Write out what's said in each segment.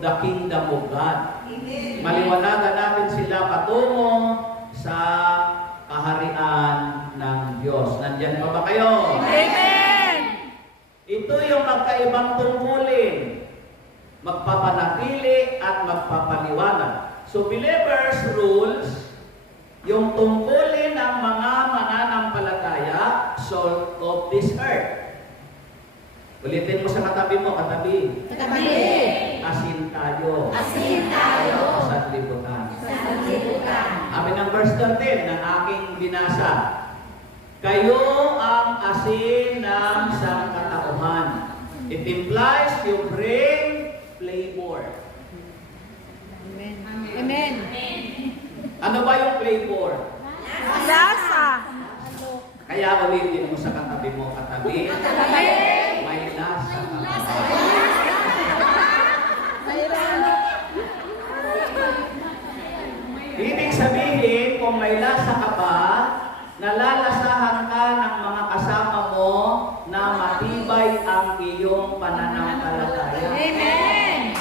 the kingdom of God. Maliwanagan natin sila patungo sa kaharian ng Diyos. Nandyan pa ba kayo? Amen! Ito yung magkaibang tungkulin. Magpapanatili at magpapaliwanag. So, believers' rules, yung tungkulin ng mga mananampalataya, salt of this earth. Ulitin mo sa katabi mo, katabi. Katabi! Asin tayo. Asin tayo! Sa libutan. Sa sanlibutan. Amin ang verse 13 ng aking binasa. Kayo ang asin ng sangkatauhan. It implies you bring flavor. Amen. Amen. Ano ba yung flavor? Lasa! Kaya ulitin mo sa katabi mo, katabi. Katabi! May lasa ka. Ibig sabihin, kung may lasa ka ba, nalalasahan ka ng mga kasama mo na matibay ang iyong pananampalataya. Amen!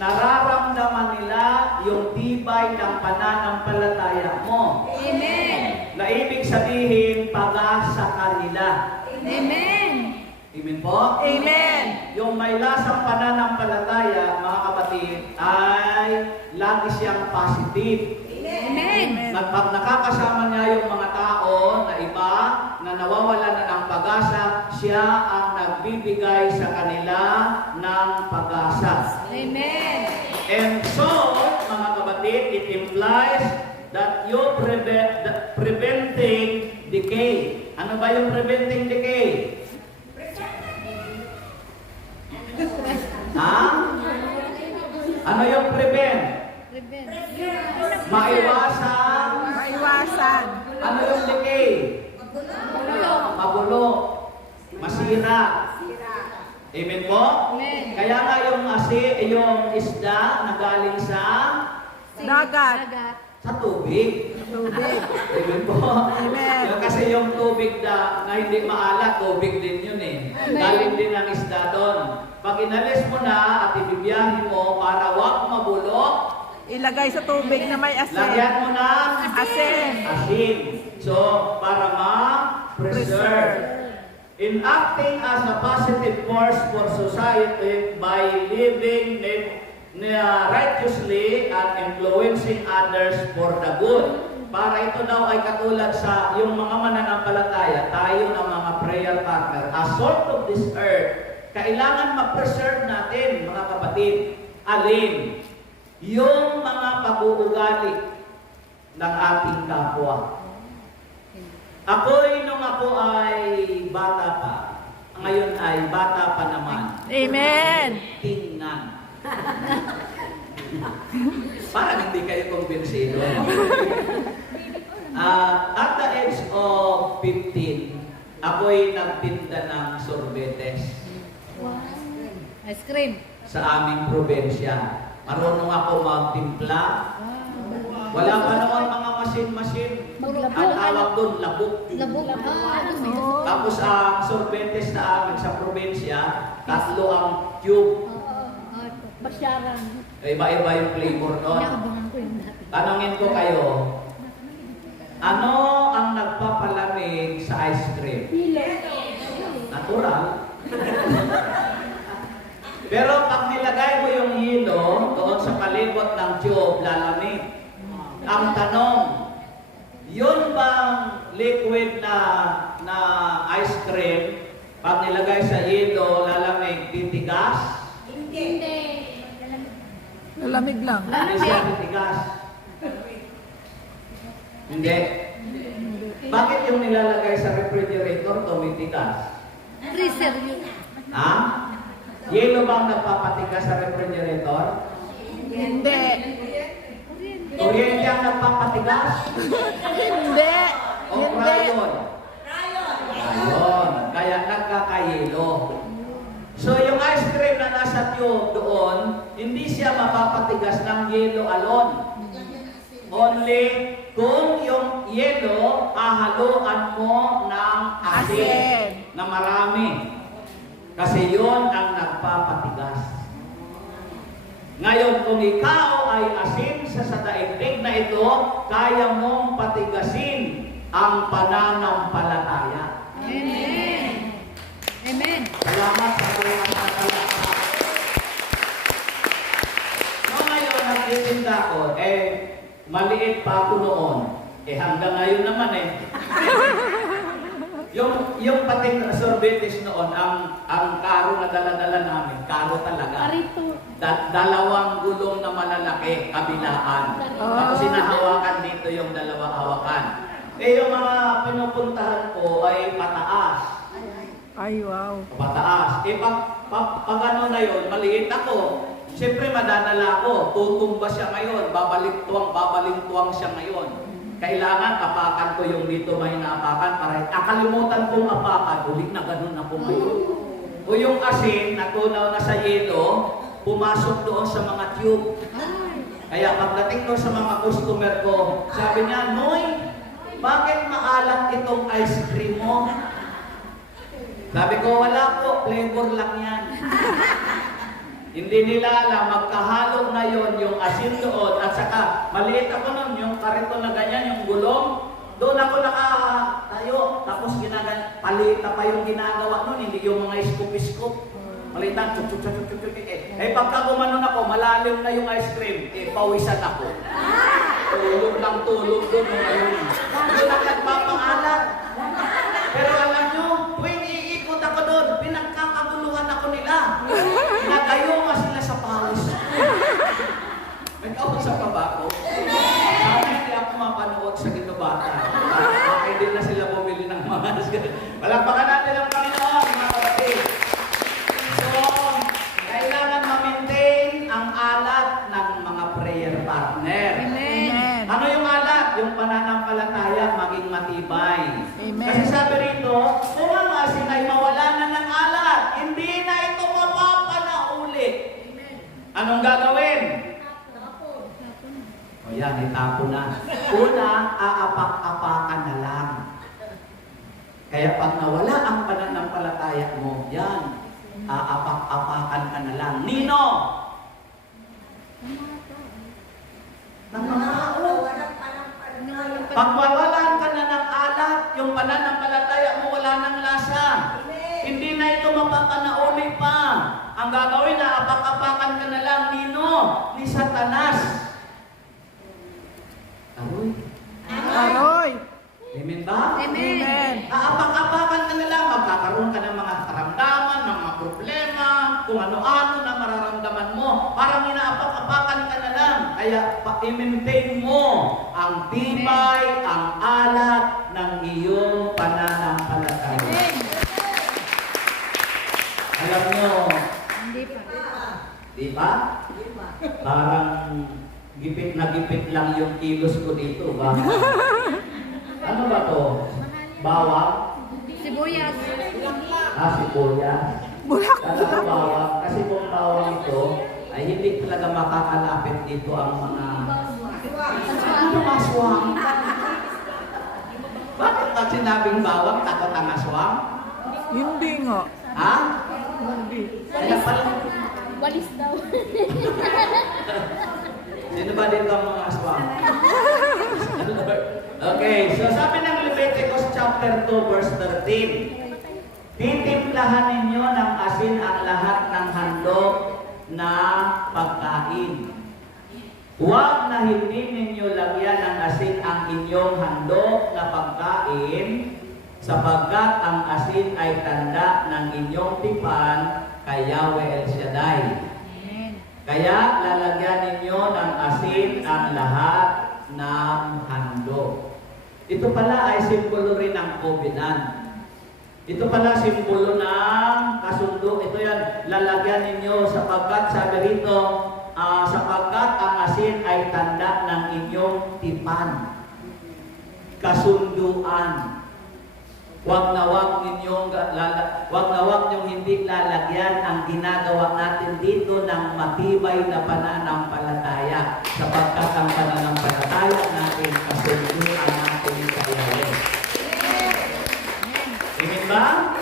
Nararamdaman nila yung tibay ng pananampalataya mo. Amen! Na ibig sabihin, pag-asa ka nila. Amen! Amen po? Amen! Yung may lasang pananampalataya, mga kapatid, ay lagi siyang positive. Amen! Pag nakakasama niya yung mga tao na iba na nawawala na ng pag-asa, siya ang nagbibigay sa kanila ng pag-asa. Amen! And so, mga kapatid, it implies that you preventing decay. Ano ba yung preventing decay? Ha? Ano yung prevent? Maiwasan. Maiwasan. Ano yung decay? Magulo. Masira. Amen po? Amen. Kaya nga yung isda na galing sa Dagat. sa tubig. Tubig. Amen po? Amen. Kasi yung tubig na hindi maalat, tubig din yun eh. Galing din ang isda doon. Pag inalis mo na at ibibiyahin mo para wag mabulok, Ilagay sa tubig na may asin. lagyan mo ng Asin. asin. So, para ma-preserve. In acting as a positive force for society by living righteously and influencing others for the good. Para ito daw ay katulad sa yung mga mananampalataya, tayo ng mga prayer partner. As salt of this earth, kailangan ma-preserve natin, mga kapatid, alin? Yung mga pag-uugali ng ating kapwa. Nung ako ay bata pa, ngayon ay bata pa naman. Amen! Tingnan. Parang hindi kayo kumbinsido. At the age of 15, ako'y nagtinda ng sorbetes. Ice cream. Sa aming probensya. Marunong ako magtimpla. Wala pa naman mga masin-masin. Ang tawag doon, labok. Tapos ang sorbetes sa amin sa probensya, 3 ang tube. Basyaran. Iba-iba yung flavor doon. Inaabangan ko yung dati. Tanungin ko kayo, ano ang nagpapalamig sa ice cream? Natural. Pero pag nilagay mo yung hilo doon sa palibot ng tube, lalamig. Ang tanong, yun bang liquid na ice cream, pag nilagay sa hilo, lalamig, titigas? Hindi. Lalamig lang. Hindi siya titigas. Hindi. Bakit yung nilalagay sa refrigerator, tumitigas? Freezer yun. Ha? Yelo bang nagpapatigas sa refrigerator? Hindi. Kuryente ang nagpapatigas? Hindi. O Hindi. rayon? Rayon. Kaya nagkakayelo. So yung ice cream na nasa tube doon, hindi siya mapapatigas ng yelo alone. Only kung yung yelo, hahaluan mo ng asin na marami. Kasi yun ang nagpapatigas. Ngayon, kung ikaw ay asin sa daigdig na ito, kaya mong patigasin ang pananampalataya. Amen. Amen. Salamat sa mga pagkakalala. No, ngayon, nagtitinda ko, maliit pa ako noon. Hanggang ngayon naman yung pating sorbetes noon, ang karo na dala-dala namin, karo talaga. Karito. Dalawang gulong na malalaki, kabilaan. Tapos sinahawakan dito yung dalawang hawakan. Yung mga pinupuntahan ko ay pataas. Ay, wow. Pataas. Pag ano na yun, maliit ako. Siyempre madadala ko. Tutumba siya ngayon. Babalintuang siya ngayon. Kailangan apakan ko yung dito may naapakan para akalimutan kong apakan. Ulit na ganun ako ngayon. O yung asin, natunaw na sa yelo, pumasok doon sa mga tube. Kaya pagdating doon sa mga customer ko, sabi niya, Noy, bakit maalat itong ice cream mo? Sabi ko, wala po, flavor lang yan. Hindi nila alam, magkahalo na yon yung asin doon, at saka maliit ako nun, yung karito na ganyan, yung gulong, doon ako nakatayo, tapos palita pa yung ginagawa nun, hindi yung mga scoop-scoop. Palitan, chuk-chuk-chuk-chuk-chuk. Pagka gumanon ako, malalim na yung ice cream, pawisan ako. Tulog lang tulog doon. Doon ang nagpapaalat. Pero alam nyo, tuwing iikot ako doon, pinagkakaguluhan ako nila. Nagayuma sila sa pawis. May kausap pa ba ako? Sana hindi ako mapanood sa Ginobata. Okay din na sila bumili ng mga palakpakan natin ang Panginoon, mga kapatid. So, kailangan ma-maintain ang alat ng mga prayer partner. Amen. Ano yung alat? Yung pananampalataya maging matibay. Amen. Kasi sabi rito, kung ang asin ay mawala na ng alat, hindi na ito mapapanauli. Anong gagawin? O yan, itapo na. Una, aapak-apakan na lang. Kaya pag nawala ang pananampalataya mo, yan, aapak-apakan ka na lang. Nino! Ng mga tao. Pag mawalan ka na ng alat, yung pananampalataya mo wala ng lasa. Hindi na ito mapapanauli pa. Ang gagawin na apak-apakan ka na lang, Nino, ni Satanas. Aroy. Aroy. Amen ba? Amen. Aapak-apakan ka na lang, magkakaroon ka ng mga karamdaman, mga problema, kung ano-ano na mararamdaman mo. Parang inaapak-apakan ka na lang. Kaya i-maintain mo ang tibay, ang alat ng iyong pananampalataya. Alam nyo, Hindi pa. di ba? Parang gipit na gipit lang yung kilos ko dito. Ba? Ano ba to? Bawang? Sibuyas. Sibuyas. Talagang bawang. Kasi kung bawang ito, ay hindi talaga makakalapit dito ang mga... Ano aswang? Bakit pag sinabing bawang, takot ang aswang? Hindi nga. Ha? Kaya pala... Walis daw. Sino ba dito ang mga aswang? Okay, so sabi ng Leviticus chapter 2 verse 13, titimplahan ninyo ng asin ang lahat ng handog na pagkain. Huwag na hindi ninyo lagyan ng asin ang inyong handog na pagkain, sapagkat ang asin ay tanda ng inyong tipan kay Yahweh El Shaddai. Kaya lalagyan ninyo ng asin ang lahat ng handog. Ito pala ay simbolo rin ng covenant. Ito pala simbolo ng kasundo. Ito yan, lalagyan ninyo sapagkat sabi rito, sapagkat ang asin ay tanda ng inyong tipan. Kasunduan. Wag na wag ninyong hindi lalagyan ang ginagawa natin dito ng matibay na pananampalataya, sapagkat ang pananampalataya natin kasunduan natin sa Yahweh. Amen ba?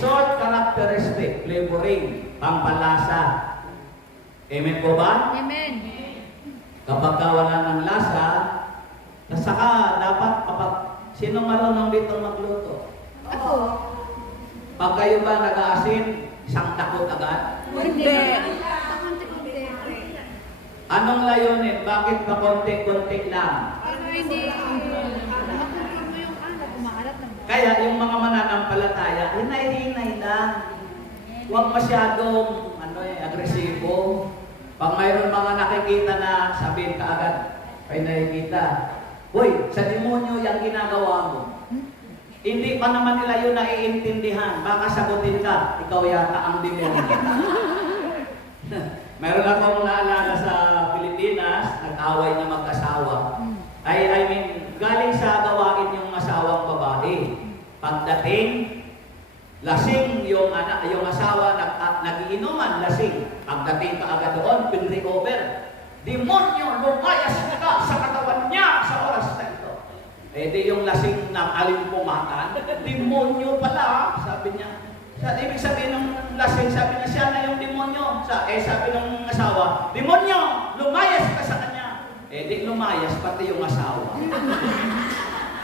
Short characteristic, flavoring, pampalasa. Amen po ba? Amen. Kapag ka wala ng lasa, saka dapat sino marunong dito magluto? Ako. Pag kayo ba nag-aasin, isang takot agad? Hindi. Konti-konti. Anong layunin? Bakit pa konti-konti lang? Para hindi makontrol mo yung kumakalat ng Kaya yung mga mananampalataya, hinay-hinay lang. Huwag masyadong agresibo. Pag mayroon mga nakikita na sabihin ka agad, ay nakikita, "Hoy, sa demonyo yung ginagawa mo." Hindi pa naman nila yun naiintindihan. Baka sagutin ka, ikaw yata ang demonyo. Meron akong naalala sa Pilipinas, nag-away na mag-asawa. I mean, galing sa gawain yung asawang babae. Pagdating, lasing yung asawa, nagiinuman, lasing. Pagdating ka agad doon, pinri over. Demonyo, lumayas ka sa katawan niya sa oras na ito. Eh di yung lasing ng alimpungatan, demonyo pala, sabi niya. Ibig sabihin ng lasing, sabi niya, siya na yung demonyo. Sabi ng asawa, demonyo, lumayas ka sa kanya. Eh di lumayas, pati yung asawa.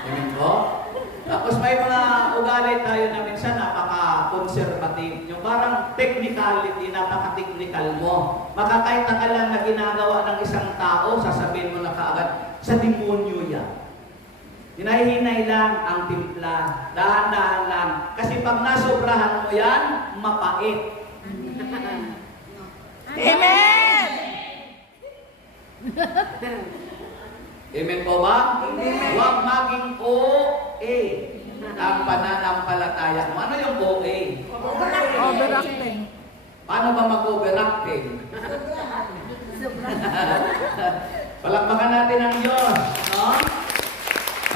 Amen po? Tapos may mga ugali tayo na minsan napaka-conservative. Yung parang technicality, napaka-technical mo. Makakaita ka lang na ginagawa ng isang tao, sasabihin mo na kaagad, sa demonyo yan. Hinahinay lang ang timpla. Dahan-dahan lang. Kasi pag nasobrahan mo yan, mapait. Amen! Amen po ba? Amen. Huwag maging OA ang pananampalataya mo. Ano yung OA? Overacting. Paano ba mag-overacting? Palakpakan natin ang Diyos, no?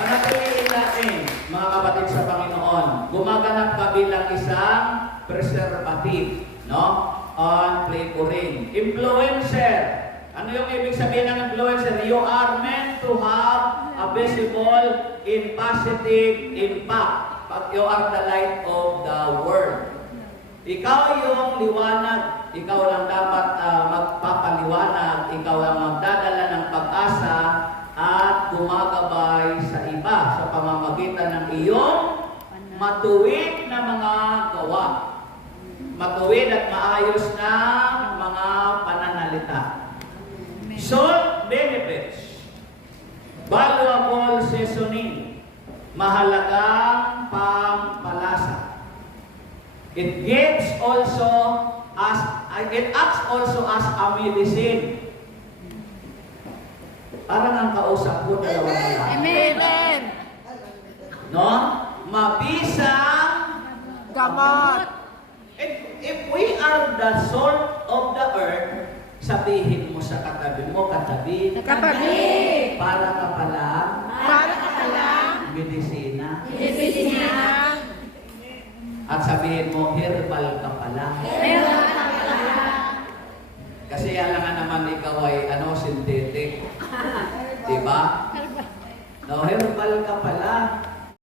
Panatiliin natin, mga kapatid sa Panginoon, gumaganap ka bilang isang preservative, no? On flavoring. Influencer. Ano yung ibig sabihin ng influencer? You are meant to have a visible in positive impact. But you are the light of the world. Ikaw yung liwanag. Ikaw lang dapat magpapaliwanag. Ikaw ang magdadala ng pag-asa at gumagabay sa iba sa pamamagitan ng iyong matuwid na mga gawa. Matuwid at maayos na mga pananalita. Salt benefits. Valuable seasoning. Mahalagang pampalasa. It acts also as a medicine. Parang ang kausap ko, dalawa na lang. Amen. No? Mabisang Gamot. If we are the salt of the earth, sabihin mo sa katabi mo, katabi, para ka pala, Para ka pala. medisina. Medisina. At sabihin mo, herbal ka pala. Amen.